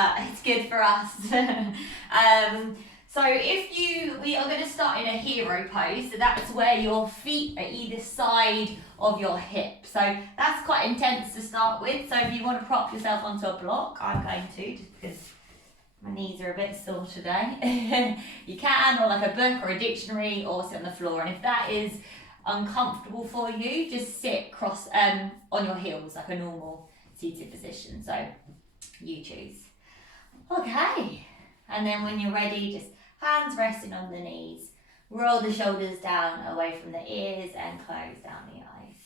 but it's good for us. So we are going to start in a hero pose. So that's where your feet are either side of your hip. So that's quite intense to start with. So if you want to prop yourself onto a block, I'm going to, just because my knees are a bit sore today. You can, or like a book or a dictionary, or sit on the floor. And if that is uncomfortable for you, just sit cross on your heels like a normal seated position. So you choose. Okay. And then when you're ready, just hands resting on the knees. Roll the shoulders down away from the ears and close down the eyes.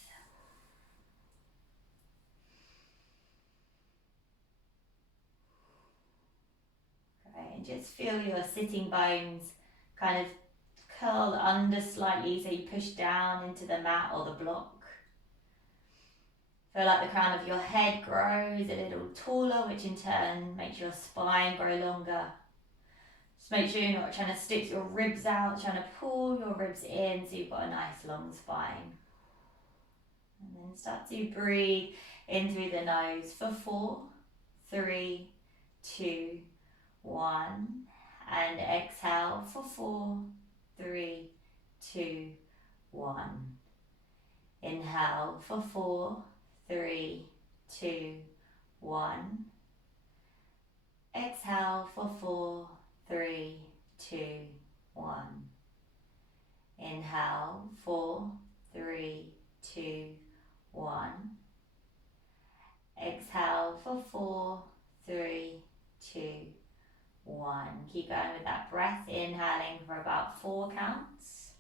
Great. And just feel your sitting bones kind of curl under slightly, so you push down into the mat or the block. Feel like the crown of your head grows a little taller, which in turn makes your spine grow longer. Just make sure you're not trying to stick your ribs out, trying to pull your ribs in so you've got a nice long spine. And then start to breathe in through the nose for 4, 3, 2, 1. And exhale for 4, 3, 2, 1. Inhale for 4, 3, 2, 1. Exhale for 4, 3, 2, 1. Inhale, 4, 3, 2, 1. Exhale for 4, 3, 2, 1. Keep going with that breath, inhaling for about 4 counts.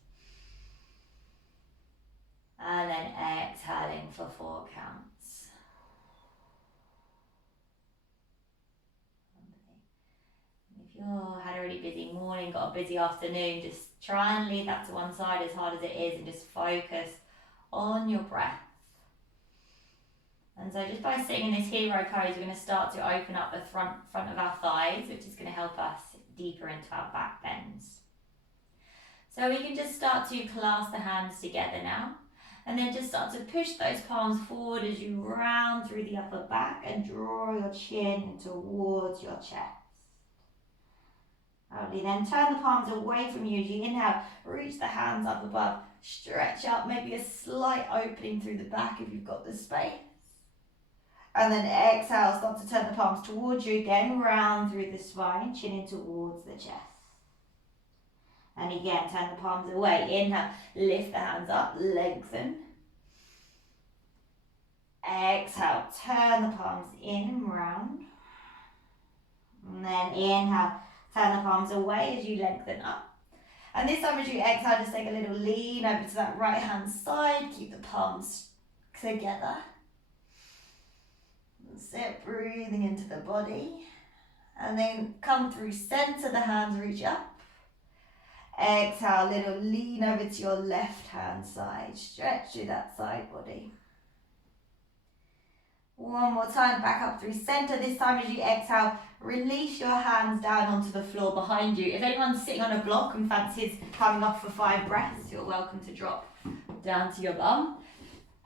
And then exhaling for 4 counts. If you had a really busy morning, got a busy afternoon, just try and leave that to one side as hard as it is and just focus on your breath. And so just by sitting in this hero pose, we're going to start to open up the front of our thighs, which is going to help us deeper into our back bends. So we can just start to clasp the hands together now. And then just start to push those palms forward as you round through the upper back and draw your chin towards your chest. Lovely. Then turn the palms away from you as you inhale. Reach the hands up above. Stretch out, maybe a slight opening through the back if you've got the space. And then exhale, start to turn the palms towards you again, round through the spine, chin in towards the chest. And again, turn the palms away. Inhale, lift the hands up, lengthen. Exhale, turn the palms in and round. And then inhale, turn the palms away as you lengthen up. And this time as you exhale, just take a little lean over to that right hand side. Keep the palms together. Sit, breathing into the body. And then come through center, the hands reach up. Exhale, little lean over to your left hand side. Stretch through that side body. One more time, back up through center. This time as you exhale, release your hands down onto the floor behind you. If anyone's sitting on a block and fancies coming off for 5 breaths, you're welcome to drop down to your bum.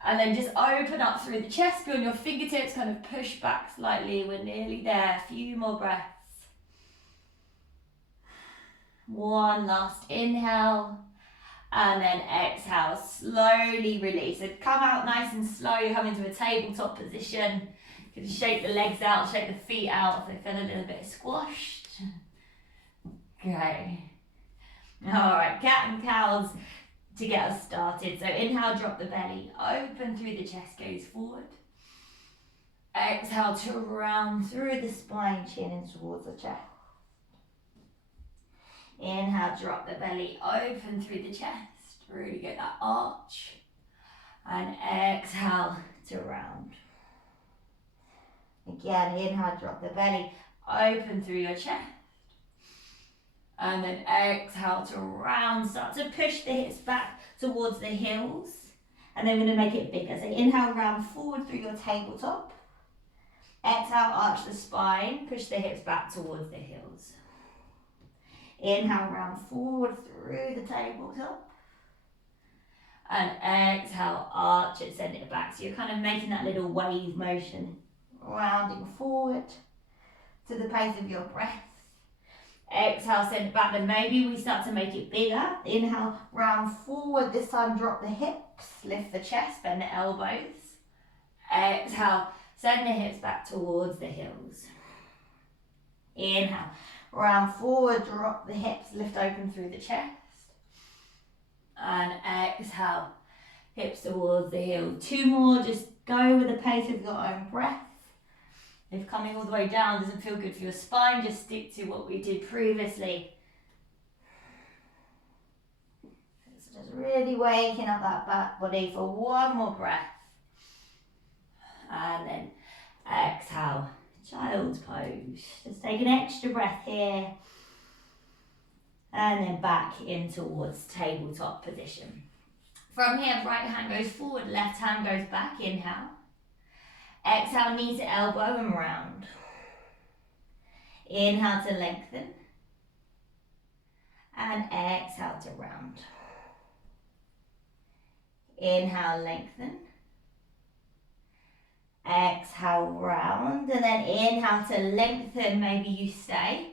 And then just open up through the chest, feel your fingertips, kind of push back slightly. We're nearly there, a few more breaths. One last inhale, and then exhale, slowly release. So come out nice and slow, you come into a tabletop position. You can shake the legs out, shake the feet out if they feel a little bit squashed. Great. All right, cat and cows to get us started. So inhale, drop the belly, open through the chest, gaze forward. Exhale to round through the spine, chin in towards the chest. Inhale, drop the belly, open through the chest. Really get that arch. And exhale to round. Again, inhale, drop the belly, open through your chest. And then exhale to round. Start to push the hips back towards the heels. And then we're going to make it bigger. So inhale, round forward through your tabletop. Exhale, arch the spine, push the hips back towards the heels. Inhale, round forward through the tabletop. And exhale, arch it, send it back. So you're kind of making that little wave motion. Rounding forward to the pace of your breath. Exhale, send it back, and maybe we start to make it bigger. Inhale, round forward, this time drop the hips, lift the chest, bend the elbows. Exhale, send the hips back towards the heels. Inhale, round forward, drop the hips, lift open through the chest. And exhale, hips towards the heels. 2 more, just go with the pace of your own breath. If coming all the way down doesn't feel good for your spine, just stick to what we did previously. So just really waking up that back body for 1 more breath. And then exhale, child's pose. Just take an extra breath here. And then back in towards tabletop position. From here, right hand goes forward, left hand goes back, inhale. Exhale, knee to elbow and round. Inhale to lengthen. And exhale to round. Inhale, lengthen. Exhale, round. And then inhale to lengthen, maybe you stay.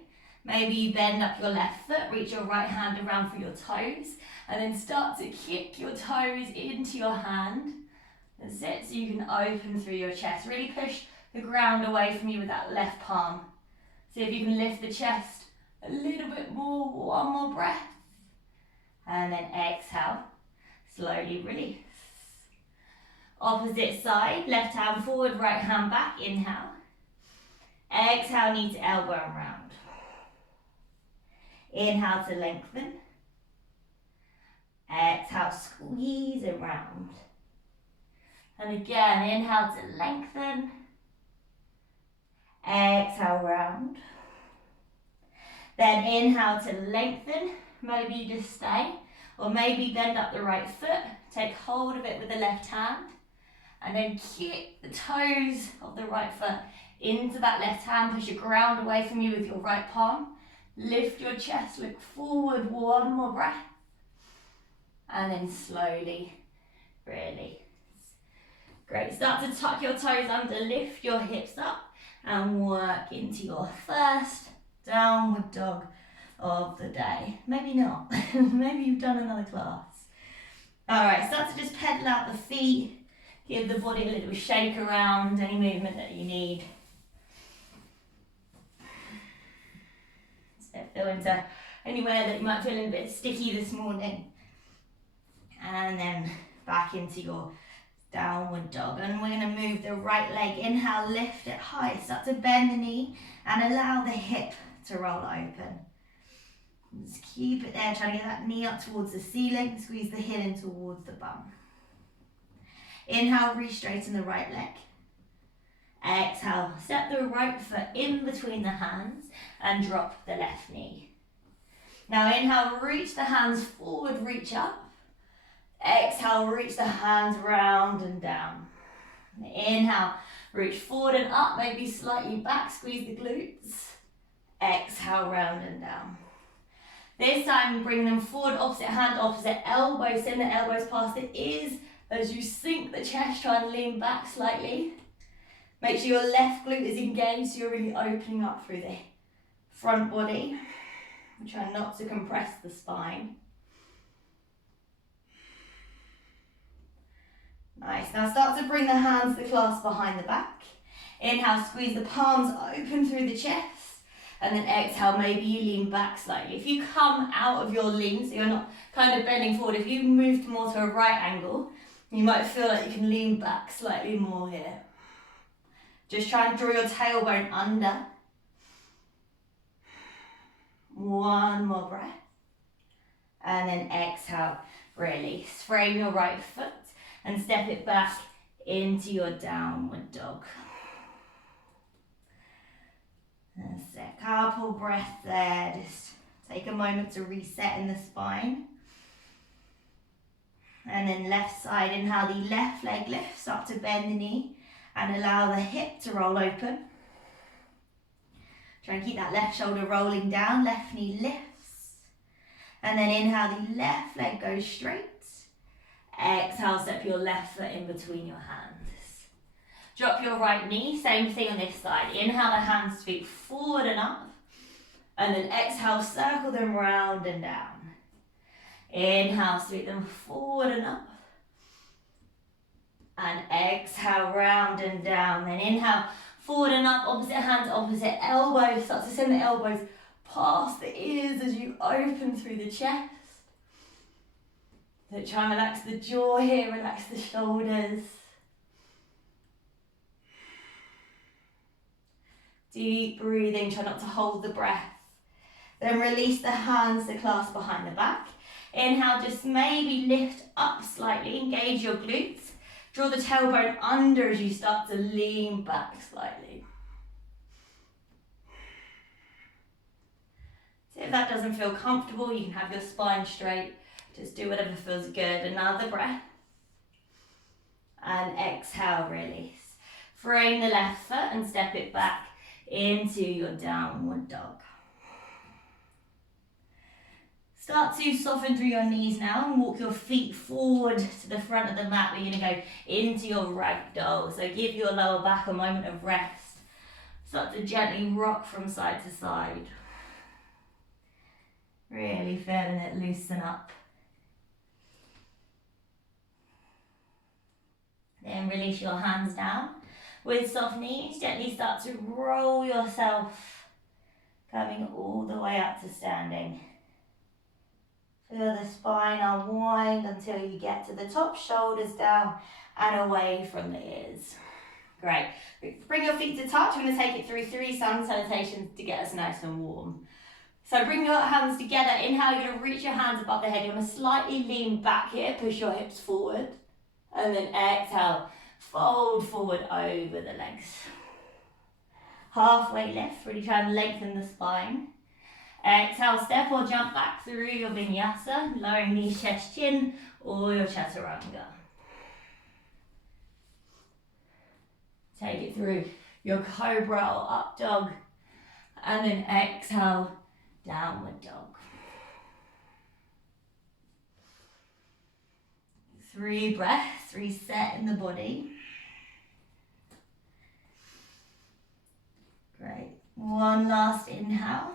Maybe you bend up your left foot, reach your right hand around for your toes, and then start to kick your toes into your hand. That's it, so you can open through your chest. Really push the ground away from you with that left palm. See if you can lift the chest a little bit more, 1 more breath. And then exhale, slowly release. Opposite side, left hand forward, right hand back, inhale. Exhale, knee to elbow and round. Inhale to lengthen. Exhale, squeeze and round. And again, inhale to lengthen. Exhale, round. Then inhale to lengthen. Maybe you just stay. Or maybe bend up the right foot. Take hold of it with the left hand. And then kick the toes of the right foot into that left hand. Push your ground away from you with your right palm. Lift your chest, look forward, 1 more breath. And then slowly release. Great, start to tuck your toes under, lift your hips up and work into your first downward dog of the day. Maybe not, maybe you've done another class. All right, start to just pedal out the feet, give the body a little shake around, any movement that you need. Step feel into anywhere that you might feel a little bit sticky this morning. And then back into your downward dog, and we're going to move the right leg. Inhale, lift it high, start to bend the knee and allow the hip to roll open. Just keep it there, try to get that knee up towards the ceiling, squeeze the heel in towards the bum. Inhale, re-straighten the right leg. Exhale, step the right foot in between the hands and drop the left knee. Now inhale, reach the hands forward, reach up. Exhale, reach the hands round and down. Inhale, reach forward and up, maybe slightly back, squeeze the glutes. Exhale, round and down. This time, bring them forward, opposite hand, opposite elbow. Send the elbows past the ears as you sink the chest, try and lean back slightly. Make sure your left glute is engaged, so you're really opening up through the front body. Try not to compress the spine. Nice, now start to bring the hands to clasp behind the back. Inhale, squeeze the palms open through the chest. And then exhale, maybe you lean back slightly. If you come out of your lean, so you're not kind of bending forward, if you move more to a right angle, you might feel like you can lean back slightly more here. Just try and draw your tailbone under. 1 more breath. And then exhale, release. Frame your right foot and step it back into your downward dog. That's it. Couple breaths there. Just take a moment to reset in the spine. And then left side, inhale, the left leg lifts up to bend the knee and allow the hip to roll open. Try and keep that left shoulder rolling down, left knee lifts. And then inhale, the left leg goes straight. Exhale, step your left foot in between your hands. Drop your right knee, same thing on this side. Inhale the hands, feet forward and up. And then exhale, circle them round and down. Inhale, sweep them forward and up. And exhale, round and down. Then inhale, forward and up, opposite hands, opposite elbows. Start to send the elbows past the ears as you open through the chest. So try and relax the jaw here, relax the shoulders. Deep breathing, try not to hold the breath. Then release the hands to clasp behind the back. Inhale, just maybe lift up slightly, engage your glutes. Draw the tailbone under as you start to lean back slightly. So if that doesn't feel comfortable, you can have your spine straight. Just do whatever feels good. Another breath. And exhale, release. Frame the left foot and step it back into your downward dog. Start to soften through your knees now and walk your feet forward to the front of the mat. We're going to go into your ragdoll. So give your lower back a moment of rest. Start to gently rock from side to side. Really feeling it loosen up. Then release your hands down. With soft knees, gently start to roll yourself, coming all the way up to standing. Feel the spine unwind until you get to the top, shoulders down and away from the ears. Great. Bring your feet to touch. We're going to take it through 3 sun salutations to get us nice and warm. So bring your hands together. Inhale, you're going to reach your hands above the head. You're going to slightly lean back here, push your hips forward. And then exhale, fold forward over the legs. Halfway lift, really try and lengthen the spine. Exhale, step or jump back through your vinyasa, lowering knees, chest, chin, or your chaturanga. Take it through your cobra or up dog, and then exhale, downward dog. 3 breaths, reset in the body. Great. One last inhale.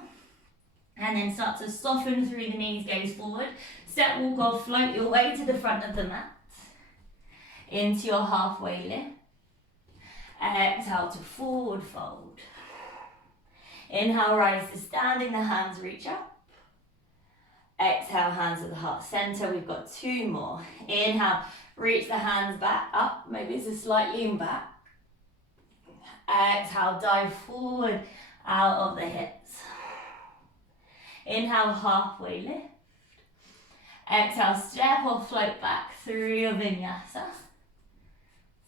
And then start to soften through the knees, gaze forward. Step, walk, or float your way to the front of the mat. Into your halfway lift. Exhale to forward fold. Inhale, rise to standing, the hands reach up. Exhale, hands at the heart center. We've got 2 more. Inhale, reach the hands back up. Maybe it's a slight lean back. Exhale, dive forward out of the hips. Inhale, halfway lift. Exhale, step or float back through your vinyasa.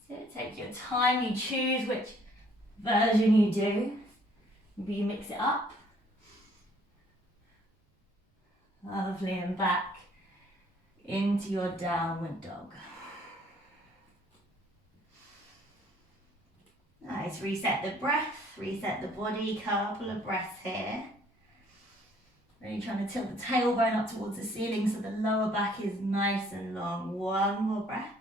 So take your time, you choose which version you do. Maybe you mix it up. Lovely, and back into your downward dog. Nice, reset the breath, reset the body, couple of breaths here. Really trying to tilt the tailbone up towards the ceiling so the lower back is nice and long. 1 more breath.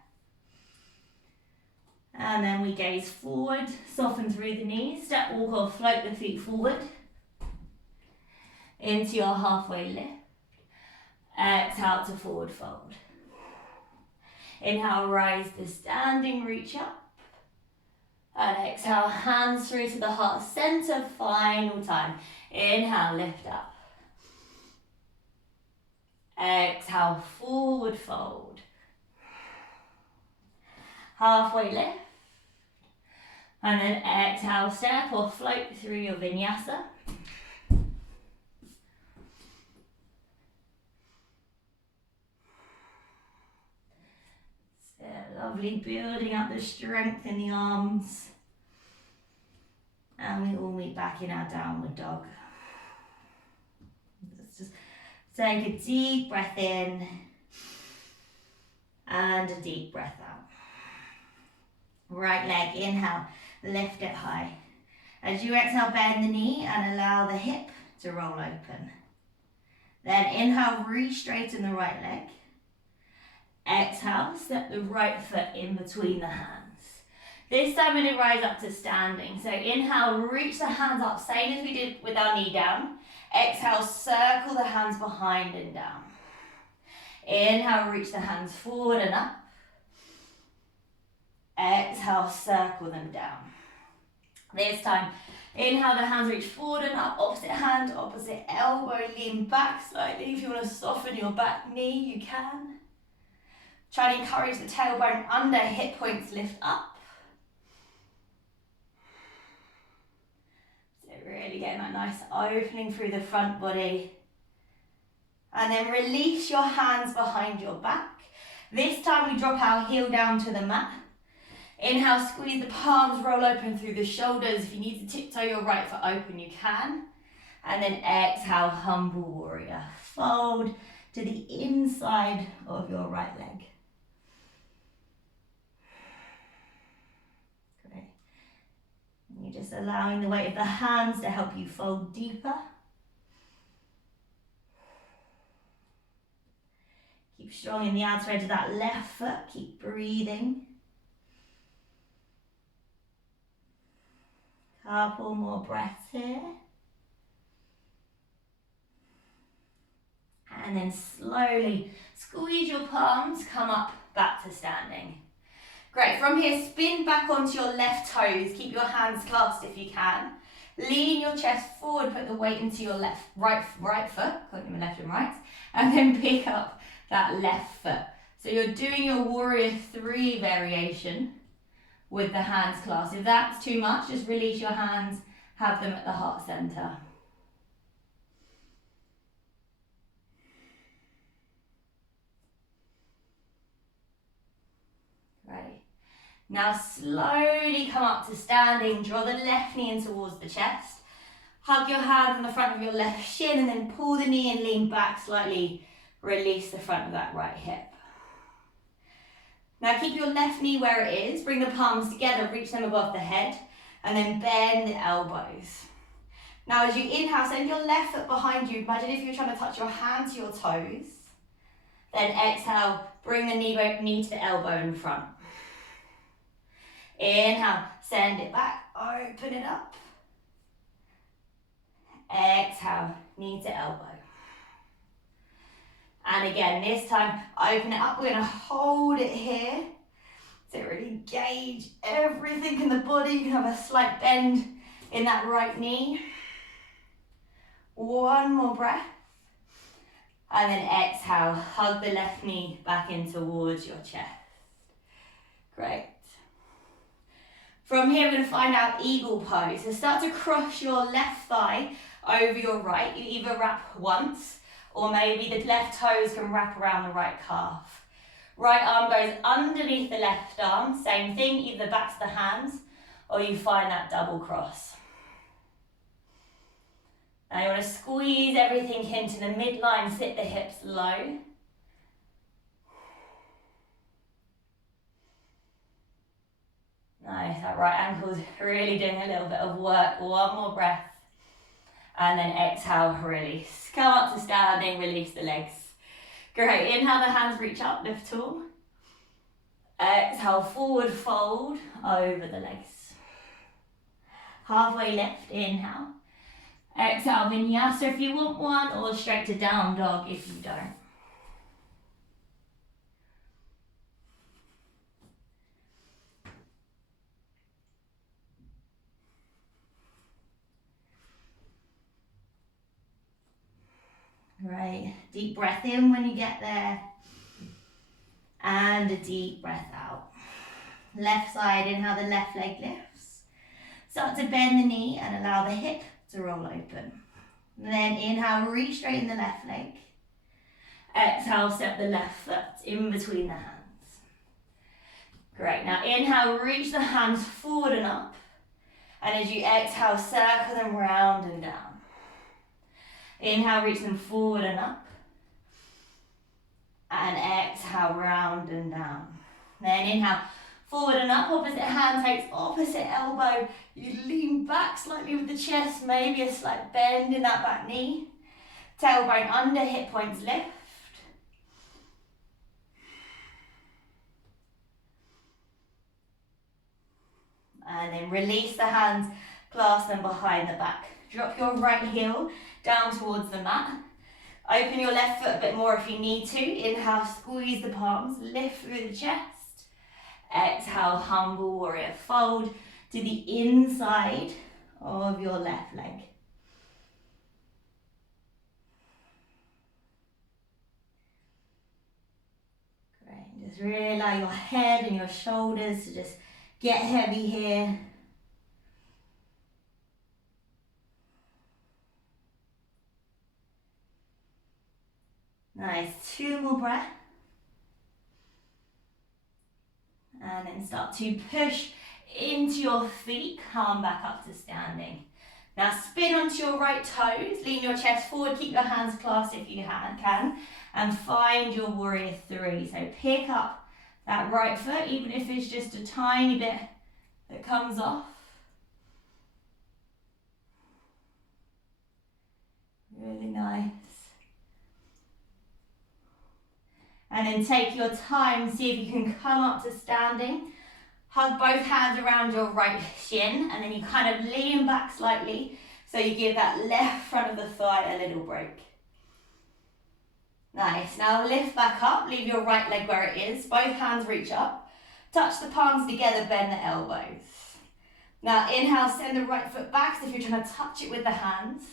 And then we gaze forward, soften through the knees, step, walk or float the feet forward. Into your halfway lift. Exhale to forward fold. Inhale, rise to standing, reach up. And exhale, hands through to the heart center, final time. Inhale, lift up. Exhale, forward fold. Halfway lift. And then exhale, step or float through your vinyasa. So lovely, building up the strength in the arms. And we all meet back in our downward dog. Let's just take a deep breath in and a deep breath out. Right leg, inhale, lift it high. As you exhale, bend the knee and allow the hip to roll open. Then inhale, re-straighten the right leg. Exhale, step the right foot in between the hands. This time we're going to rise up to standing. So inhale, reach the hands up, same as we did with our knee down. Exhale, circle the hands behind and down. Inhale, reach the hands forward and up. Exhale, circle them down. This time, inhale, the hands reach forward and up, opposite hand, opposite elbow, lean back slightly. If you want to soften your back knee, you can. Try to encourage the tailbone under, hip points lift up. So really getting that nice opening through the front body. And then release your hands behind your back. This time we drop our heel down to the mat. Inhale, squeeze the palms, roll open through the shoulders. If you need to tiptoe your right foot open, you can. And then exhale, humble warrior. Fold to the inside of your right leg. Great. And you're just allowing the weight of the hands to help you fold deeper. Keep strong in the outer edge of that left foot. Keep breathing. Couple more breaths here. And then slowly squeeze your palms, come up back to standing. Great, from here spin back onto your left toes. Keep your hands clasped if you can. Lean your chest forward, put the weight into your right foot, calling left and right, and then pick up that left foot. So you're doing your warrior 3 variation with the hands clasped. If that's too much, just release your hands, have them at the heart center. Great. Now slowly come up to standing, draw the left knee in towards the chest. Hug your hand on the front of your left shin and then pull the knee and lean back slightly. Release the front of that right hip. Now keep your left knee where it is, bring the palms together, reach them above the head, and then bend the elbows. Now as you inhale, send your left foot behind you. Imagine if you're trying to touch your hand to your toes. Then exhale, bring the knee to the elbow in front. Inhale, send it back, open it up. Exhale, knee to elbow. And again, this time, open it up. We're going to hold it here. So really engage everything in the body. You can have a slight bend in that right knee. One more breath. And then exhale, hug the left knee back in towards your chest. Great. From here, we're going to find our eagle pose. So start to cross your left thigh over your right. You either wrap once, or maybe the left toes can wrap around the right calf. Right arm goes underneath the left arm. Same thing, either back to the hands or you find that double cross. Now you want to squeeze everything into the midline, sit the hips low. Nice, that right ankle's really doing a little bit of work. One more breath. And then exhale, release. Come up to standing, release the legs. Great, inhale, the hands reach up, lift tall. Exhale, forward fold over the legs. Halfway lift, inhale. Exhale, Vinyasa if you want one, or straight to down dog if you don't. Right, deep breath in when you get there. And a deep breath out. Left side, inhale, the left leg lifts. Start to bend the knee and allow the hip to roll open. And then inhale, reach straighten the left leg. Exhale, step the left foot in between the hands. Great, now inhale, reach the hands forward and up. And as you exhale, circle them round and down. Inhale, reach them forward and up. And exhale, round and down. Then inhale, forward and up, opposite hand takes opposite elbow. You lean back slightly with the chest, maybe a slight bend in that back knee. Tailbone under, hip points lift. And then release the hands, clasp them behind the back. Drop your right heel down towards the mat. Open your left foot a bit more if you need to. Inhale, squeeze the palms, lift through the chest. Exhale, humble warrior. Fold to the inside of your left leg. Great. Just really allow your head and your shoulders to just get heavy here. Nice, 2 more breaths. And then start to push into your feet, come back up to standing. Now spin onto your right toes, lean your chest forward, keep your hands clasped if you can, and find your warrior 3. So pick up that right foot, even if it's just a tiny bit that comes off. Really nice. And then take your time, see if you can come up to standing. Hug both hands around your right shin, and then you kind of lean back slightly, so you give that left front of the thigh a little break. Nice, now lift back up, leave your right leg where it is, both hands reach up, touch the palms together, bend the elbows. Now inhale, send the right foot back, so if you're trying to touch it with the hands.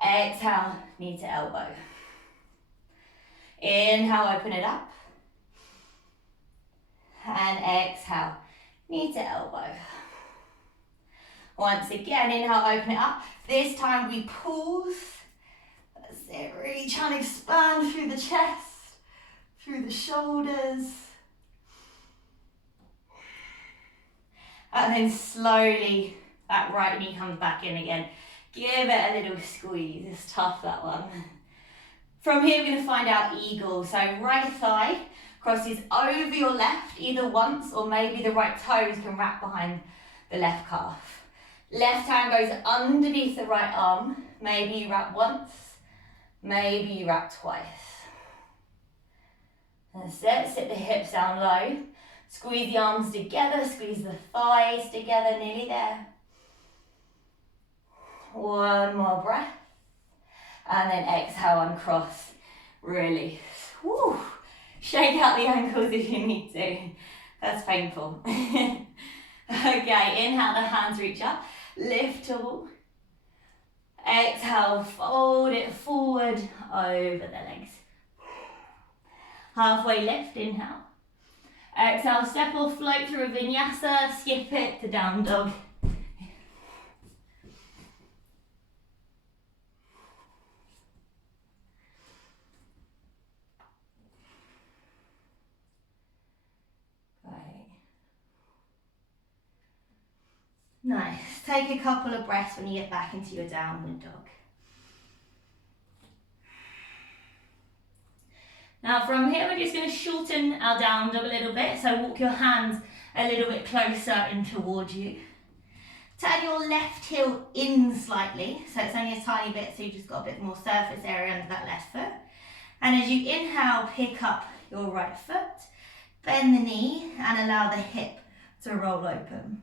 Exhale, knee to elbow. Inhale, open it up. And exhale, knee to elbow. Once again, inhale, open it up. This time we pause. That's it, really trying to expand through the chest, through the shoulders. And then slowly, that right knee comes back in again. Give it a little squeeze. It's tough, that one. From here, we're going to find our eagle. So right thigh crosses over your left, either once or maybe the right toes can wrap behind the left calf. Left hand goes underneath the right arm. Maybe you wrap once, maybe you wrap twice. That's it, sit the hips down low. Squeeze the arms together, squeeze the thighs together, nearly there. One more breath. And then exhale, uncross, release. Woo. Shake out the ankles if you need to. That's painful. Okay, inhale, the hands reach up. Lift tall. Exhale, fold it forward over the legs. Halfway lift, inhale. Exhale, step or float through a vinyasa, skip it to down dog. Nice. Take a couple of breaths when you get back into your downward dog. Now from here, we're just going to shorten our down dog a little bit. So walk your hands a little bit closer in towards you. Turn your left heel in slightly. So it's only a tiny bit, so you've just got a bit more surface area under that left foot. And as you inhale, pick up your right foot, bend the knee and allow the hip to roll open.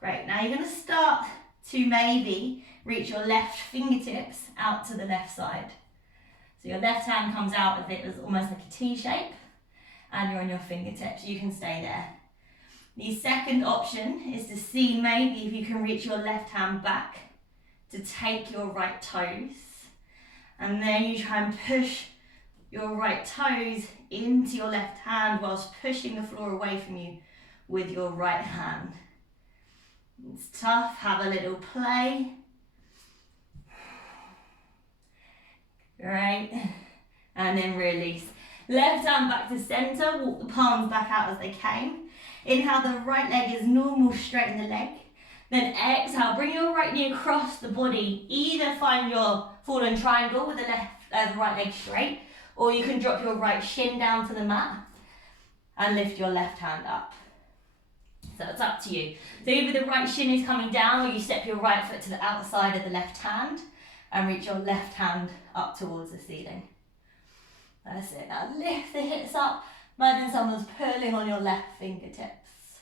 Great, now you're going to start to maybe reach your left fingertips out to the left side. So your left hand comes out of it as almost like a T shape and you're on your fingertips. You can stay there. The second option is to see maybe if you can reach your left hand back to take your right toes. And then you try and push your right toes into your left hand whilst pushing the floor away from you with your right hand. It's tough, have a little play. Great. And then release. Left hand back to center, walk the palms back out as they came. Inhale, the right leg is normal, straighten the leg. Then exhale, bring your right knee across the body. Either find your fallen triangle with the right leg straight, or you can drop your right shin down to the mat and lift your left hand up. So it's up to you. So either the right shin is coming down or you step your right foot to the outside of the left hand and reach your left hand up towards the ceiling. That's it. Now lift the hips up. Imagine someone's pulling on your left fingertips.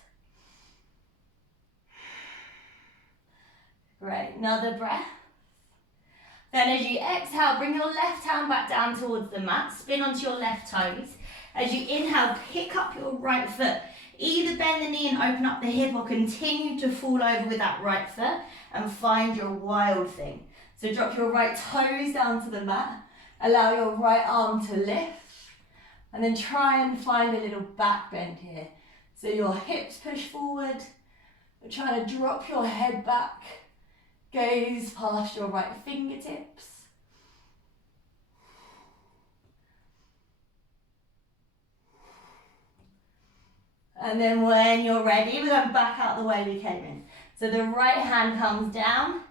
Great, another breath. Then as you exhale, bring your left hand back down towards the mat, spin onto your left toes. As you inhale, pick up your right foot. Either bend the knee and open up the hip, or continue to fall over with that right foot and find your wild thing. So drop your right toes down to the mat, allow your right arm to lift, and then try and find a little back bend here. So your hips push forward, but try to drop your head back, gaze past your right fingertips. And then when you're ready, we're going back out the way we came in. So the right hand comes down.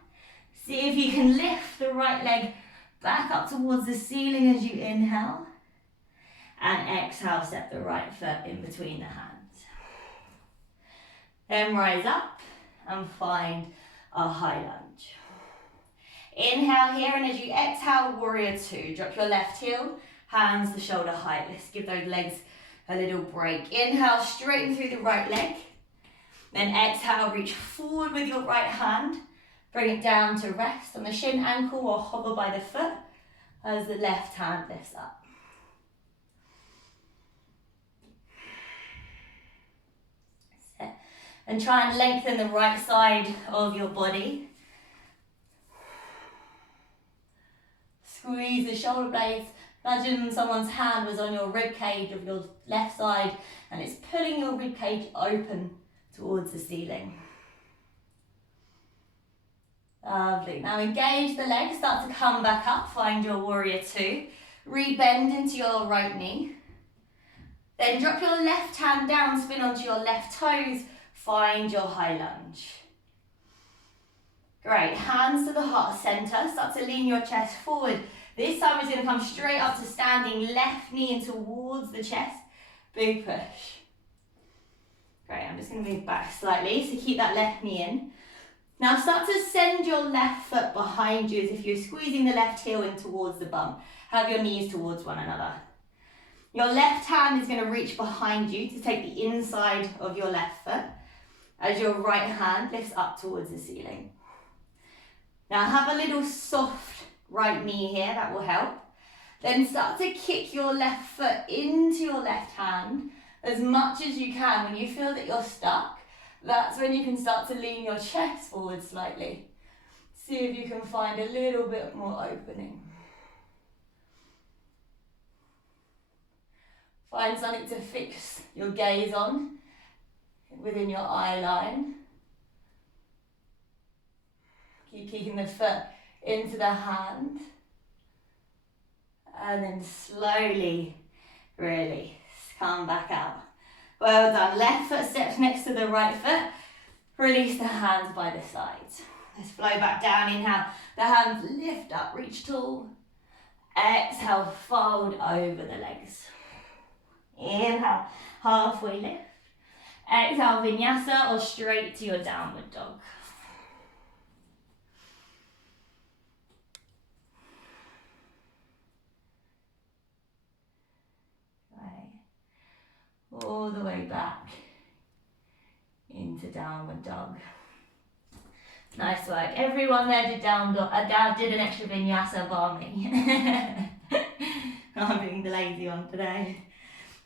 See if you can lift the right leg back up towards the ceiling as you inhale. And exhale, step the right foot in between the hands. Then rise up and find a high lunge. Inhale here, and as you exhale, warrior two. Drop your left heel, hands to shoulder height. Let's give those legs a little break. Inhale, straighten through the right leg. Then exhale, reach forward with your right hand. Bring it down to rest on the shin, ankle, or hover by the foot as the left hand lifts up. And try and lengthen the right side of your body. Squeeze the shoulder blades. Imagine someone's hand was on your rib cage of your left side and it's pulling your rib cage open towards the ceiling. Lovely. Now engage the legs, start to come back up, find your warrior two. Rebend into your right knee. Then drop your left hand down, spin onto your left toes, find your high lunge. Great, hands to the heart center, start to lean your chest forward. This time it's going to come straight up to standing, left knee in towards the chest, big push. Great, I'm just going to move back slightly, so keep that left knee in. Now start to send your left foot behind you as if you're squeezing the left heel in towards the bum. Have your knees towards one another. Your left hand is going to reach behind you to take the inside of your left foot as your right hand lifts up towards the ceiling. Now have a little soft right knee here, that will help. Then start to kick your left foot into your left hand as much as you can. When you feel that you're stuck, that's when you can start to lean your chest forward slightly. See if you can find a little bit more opening. Find something to fix your gaze on within your eye line. Keep kicking the foot into the hand. And then slowly release. Come back out. Well done. Left foot steps next to the right foot. Release the hands by the sides. Let's flow back down. Inhale. The hands lift up, reach tall. Exhale, fold over the legs. Inhale, halfway lift. Exhale, Vinyasa or straight to your downward dog. All the way back into downward dog. Nice work. Everyone there did did an extra Vinyasa bar me. I'm doing the lazy one today.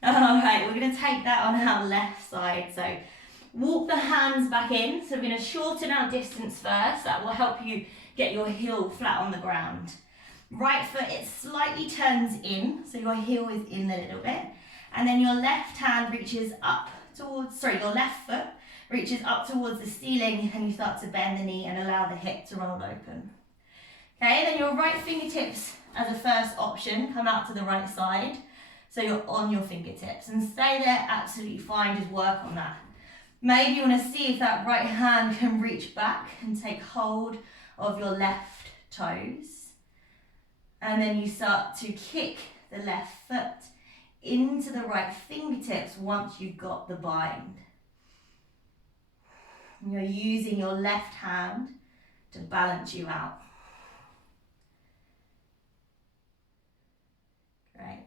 Alright, we're going to take that on our left side. So walk the hands back in. So we're going to shorten our distance first. That will help you get your heel flat on the ground. Right foot, it slightly turns in. So your heel is in a little bit. And then your left hand reaches up towards, your left foot reaches up towards the ceiling, and you start to bend the knee and allow the hip to roll open. Okay, then your right fingertips as a first option come out to the right side. So you're on your fingertips and stay there, absolutely fine, just work on that. Maybe you want to see if that right hand can reach back and take hold of your left toes. And then you start to kick the left foot into the right fingertips once you've got the bind. And you're using your left hand to balance you out. Great.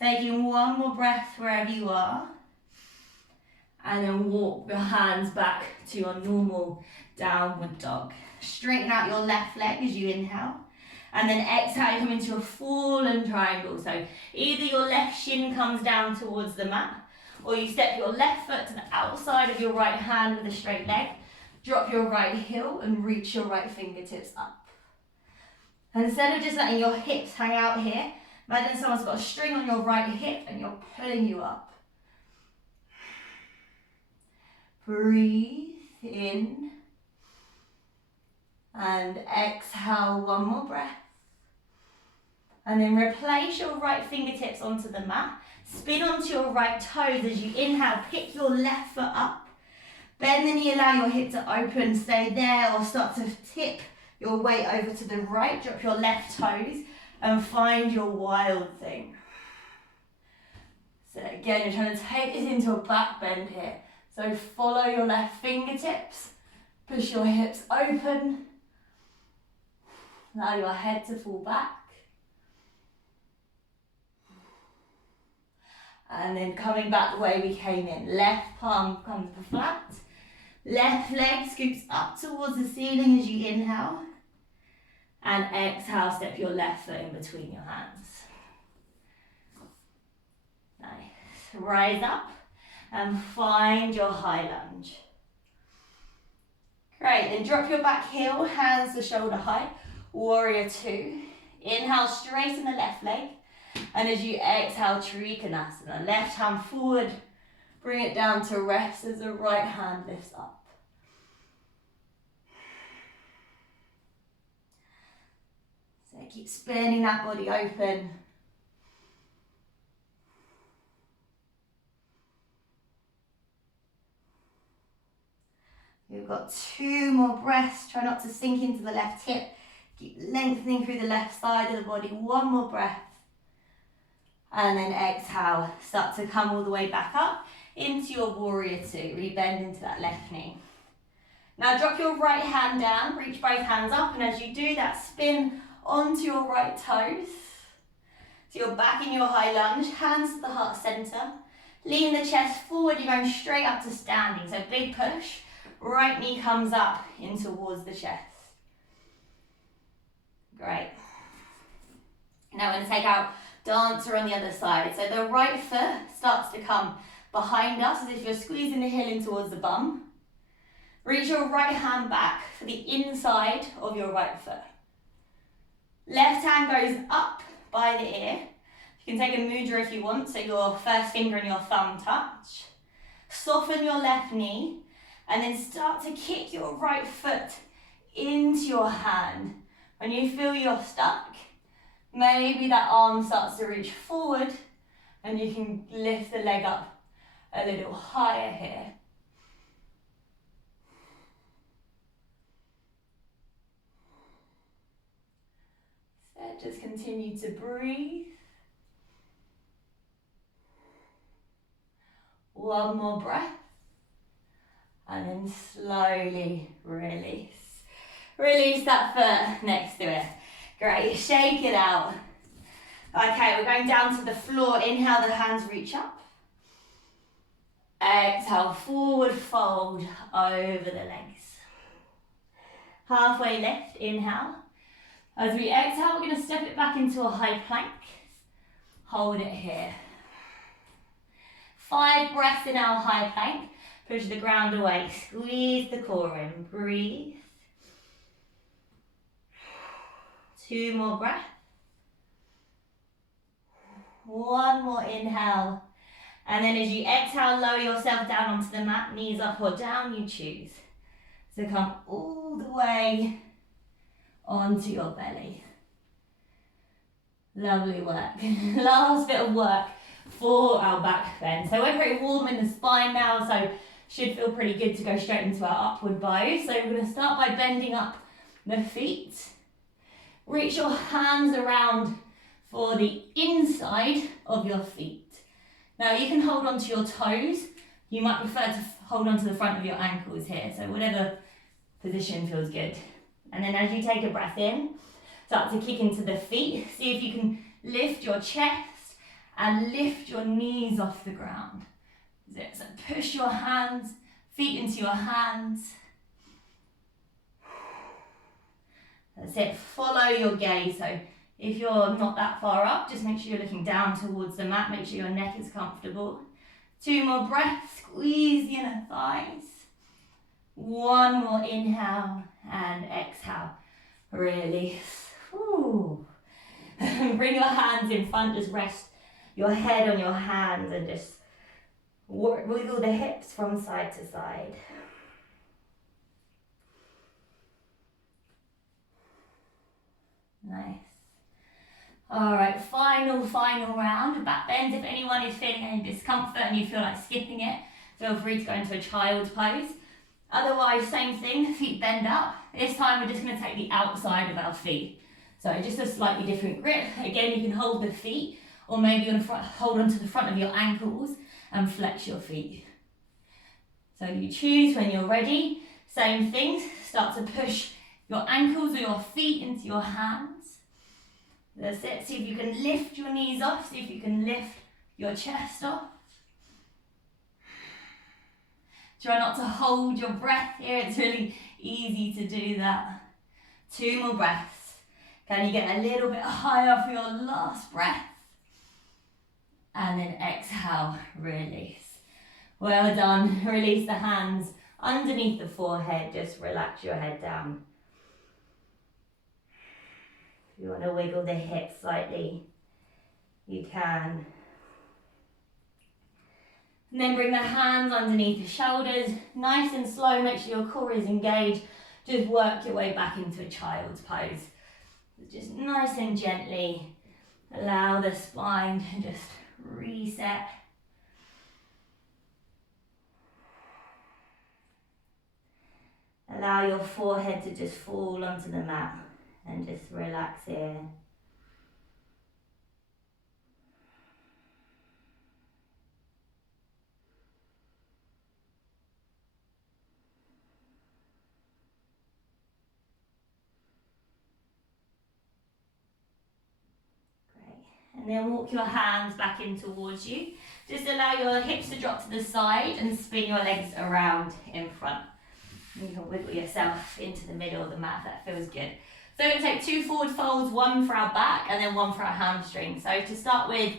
Taking one more breath wherever you are. And then walk the hands back to your normal downward dog. Straighten out your left leg as you inhale. And then exhale, come into a fallen triangle. So either your left shin comes down towards the mat, or you step your left foot to the outside of your right hand with a straight leg. Drop your right heel and reach your right fingertips up. And instead of just letting your hips hang out here, imagine someone's got a string on your right hip and you're pulling you up. Breathe in. And exhale, one more breath. And then replace your right fingertips onto the mat. Spin onto your right toes as you inhale. Pick your left foot up. Bend the knee, allow your hip to open. Stay there or start to tip your weight over to the right. Drop your left toes and find your wild thing. So again, you're trying to take this into a back bend here. So follow your left fingertips. Push your hips open. Allow your head to fall back. And then coming back the way we came in. Left palm comes to flat. Left leg scoops up towards the ceiling as you inhale. And exhale, step your left foot in between your hands. Nice. Rise up and find your high lunge. Great, then drop your back heel, hands to shoulder height. Warrior two. Inhale, straighten the left leg. And as you exhale, Trikonasana. Left hand forward. Bring it down to rest as the right hand lifts up. So keep spinning that body open. We've got 2 more breaths. Try not to sink into the left hip. Keep lengthening through the left side of the body. 1 more breath. And then exhale. Start to come all the way back up into your warrior two. Really bend into that left knee. Now drop your right hand down. Reach both hands up. And as you do that, spin onto your right toes. So you're back in your high lunge. Hands to the heart center. Lean the chest forward. You're going straight up to standing. So big push. Right knee comes up in towards the chest. Great. Now we're going to take out dancer on the other side. So the right foot starts to come behind us as if you're squeezing the heel in towards the bum. Reach your right hand back for the inside of your right foot. Left hand goes up by the ear. You can take a mudra if you want, so your first finger and your thumb touch. Soften your left knee and then start to kick your right foot into your hand. When you feel you're stuck, maybe that arm starts to reach forward and you can lift the leg up a little higher here. So just continue to breathe. 1 more breath. And then slowly release. Release that foot next to it. Great, shake it out. Okay, we're going down to the floor. Inhale, the hands reach up. Exhale, forward fold over the legs. Halfway lift, inhale. As we exhale, we're going to step it back into a high plank. Hold it here. 5 breaths in our high plank. Push the ground away. Squeeze the core in. Breathe. 2 more breaths. 1 more inhale. And then as you exhale, lower yourself down onto the mat. Knees up or down, you choose. So come all the way onto your belly. Lovely work. Last bit of work for our back bend. So we're pretty warm in the spine now, so should feel pretty good to go straight into our upward bow. So we're going to start by bending up the feet. Reach your hands around for the inside of your feet. Now you can hold on to your toes. You might prefer to hold on to the front of your ankles here. So whatever position feels good. And then as you take a breath in, start to kick into the feet. See if you can lift your chest and lift your knees off the ground. So push your hands, feet into your hands. That's it, follow your gaze. So if you're not that far up, just make sure you're looking down towards the mat, make sure your neck is comfortable. 2 more breaths, squeeze the inner thighs. 1 more inhale and exhale, release. Ooh. Bring your hands in front, just rest your head on your hands and just wiggle the hips from side to side. Nice. All right, final round. Back bends. If anyone is feeling any discomfort and you feel like skipping it, feel free to go into a child's pose. Otherwise, same thing, feet bend up. This time we're just going to take the outside of our feet. So just a slightly different grip. Again, you can hold the feet, or maybe you want to hold onto the front of your ankles and flex your feet. So you choose when you're ready. Same thing, start to push your ankles or your feet into your hands. That's it. See if you can lift your knees off. See if you can lift your chest off. Try not to hold your breath here. It's really easy to do that. 2 more breaths. Can you get a little bit higher for your last breath? And then exhale, release. Well done. Release the hands underneath the forehead. Just relax your head down. If you want to wiggle the hips slightly, you can. And then bring the hands underneath the shoulders. Nice and slow, make sure your core is engaged. Just work your way back into a child's pose. Just nice and gently allow the spine to just reset. Allow your forehead to just fall onto the mat and just relax here. And then walk your hands back in towards you. Just allow your hips to drop to the side and spin your legs around in front. And you can wiggle yourself into the middle of the mat if that feels good. So we're going to take 2 forward folds, 1 for our back and then 1 for our hamstring. So to start with,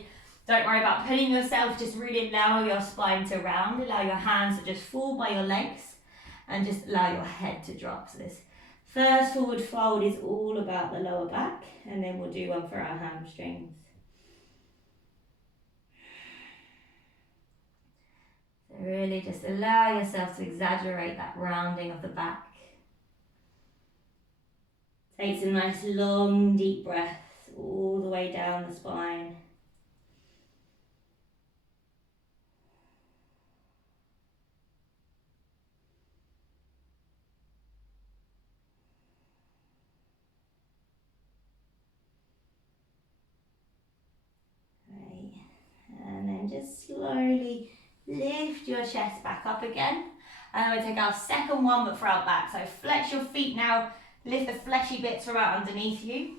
don't worry about pulling yourself, just really allow your spine to round, allow your hands to just fall by your legs and just allow your head to drop. So this first forward fold is all about the lower back and then we'll do 1 for our hamstrings. So really just allow yourself to exaggerate that rounding of the back. Take some nice long deep breaths all the way down the spine. Great. And then just slowly lift your chest back up again. And then we'll take our second one, but for our back. So flex your feet now, lift the fleshy bits from out underneath you.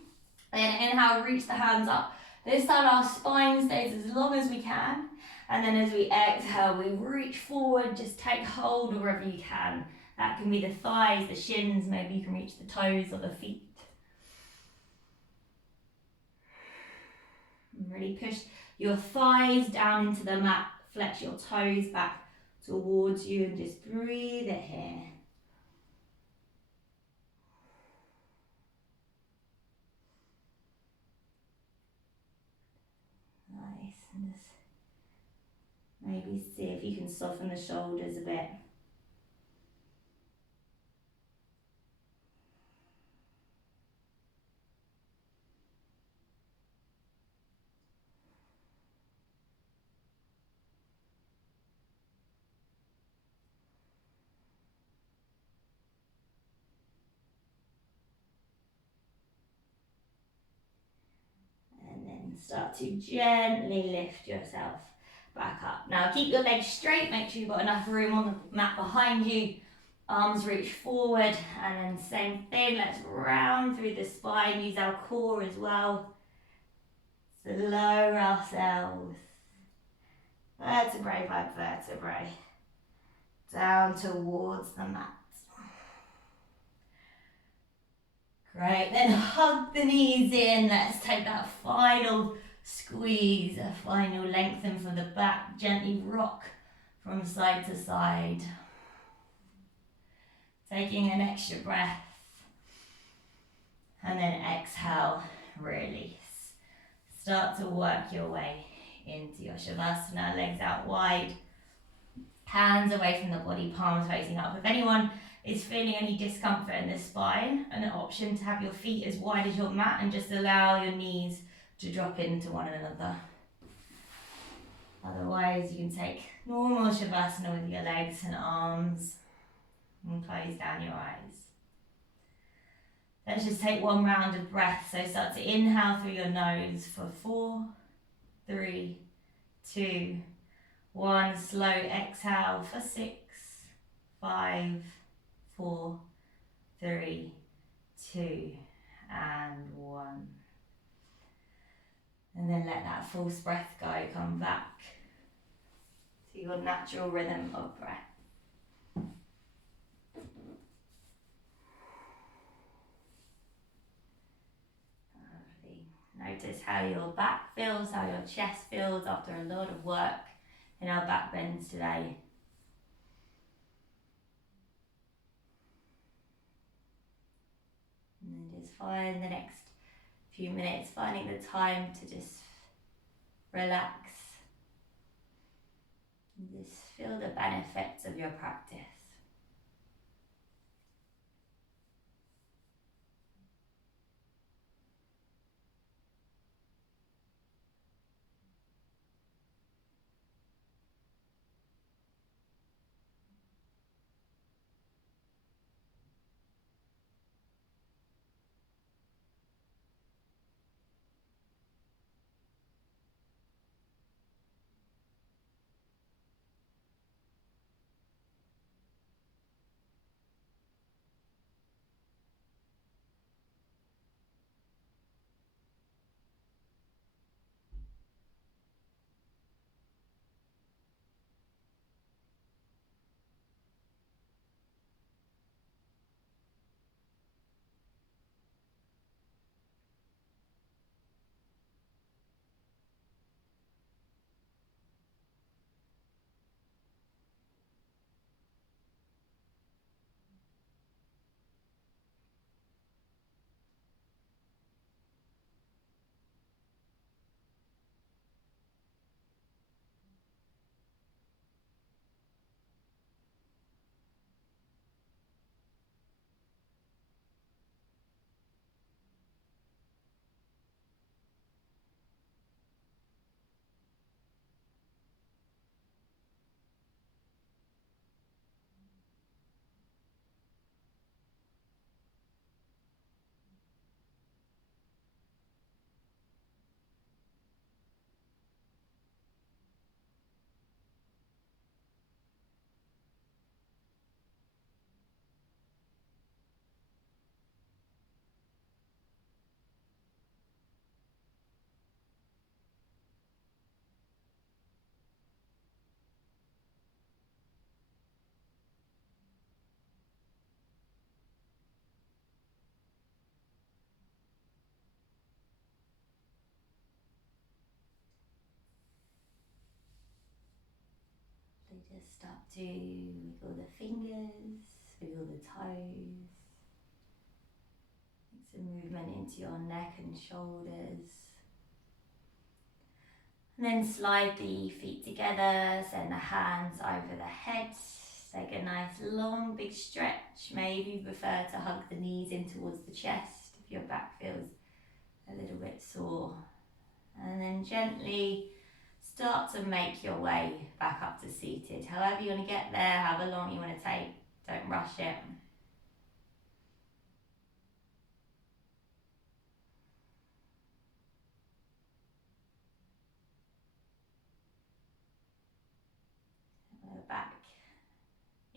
And then inhale, reach the hands up. This time our spine stays as long as we can. And then as we exhale, we reach forward, just take hold wherever you can. That can be the thighs, the shins, maybe you can reach the toes or the feet. And really push your thighs down into the mat, flex your toes back towards you and just breathe it here. Nice, and just maybe see if you can soften the shoulders a bit. Start to gently lift yourself back up. Now keep your legs straight, make sure you've got enough room on the mat behind you. Arms reach forward and then same thing, let's round through the spine, use our core as well. Slow ourselves, vertebrae by vertebrae, down towards the mat. Great, then hug the knees in. Let's take that final squeeze, a final lengthen from the back. Gently rock from side to side. Taking an extra breath. And then exhale, release. Start to work your way into your Shavasana, legs out wide. Hands away from the body, palms facing up. If anyone is feeling any discomfort in the spine, an option to have your feet as wide as your mat and just allow your knees to drop into one another. Otherwise, you can take normal Shavasana with your legs and arms and close down your eyes. Let's just take one round of breath. So start to inhale through your nose for 4, 3, 2, 1. Slow exhale for 6, 5, 4, 3, 2, and 1. And then let that false breath go. Come back to your natural rhythm of breath. Lovely. Notice how your back feels, how your chest feels after a lot of work in our back bends today. And then just find the next few minutes, finding the time to just relax and just feel the benefits of your practice. So just start to wiggle the fingers, wiggle the toes. Make some movement into your neck and shoulders. And then slide the feet together, send the hands over the head. Take a nice long big stretch. Maybe you prefer to hug the knees in towards the chest if your back feels a little bit sore. And then gently start to make your way back up to seated. However you want to get there, however long you want to take, don't rush it. We're back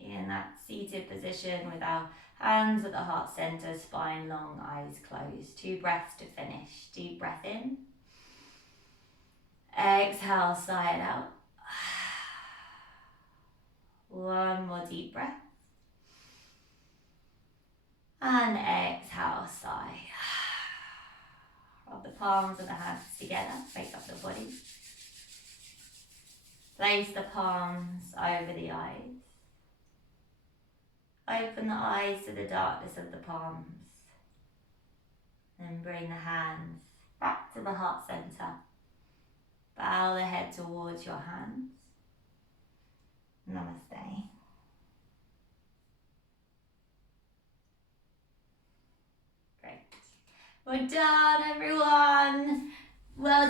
in that seated position with our hands at the heart center, spine long, eyes closed. 2 breaths to finish. Deep breath in. Exhale, sigh it out. One more deep breath. And exhale, sigh. Rub the palms of the hands together, face up the body. Place the palms over the eyes. Open the eyes to the darkness of the palms. Then bring the hands back to the heart center. Bow the head towards your hands. Namaste. Great. We're done, everyone. Well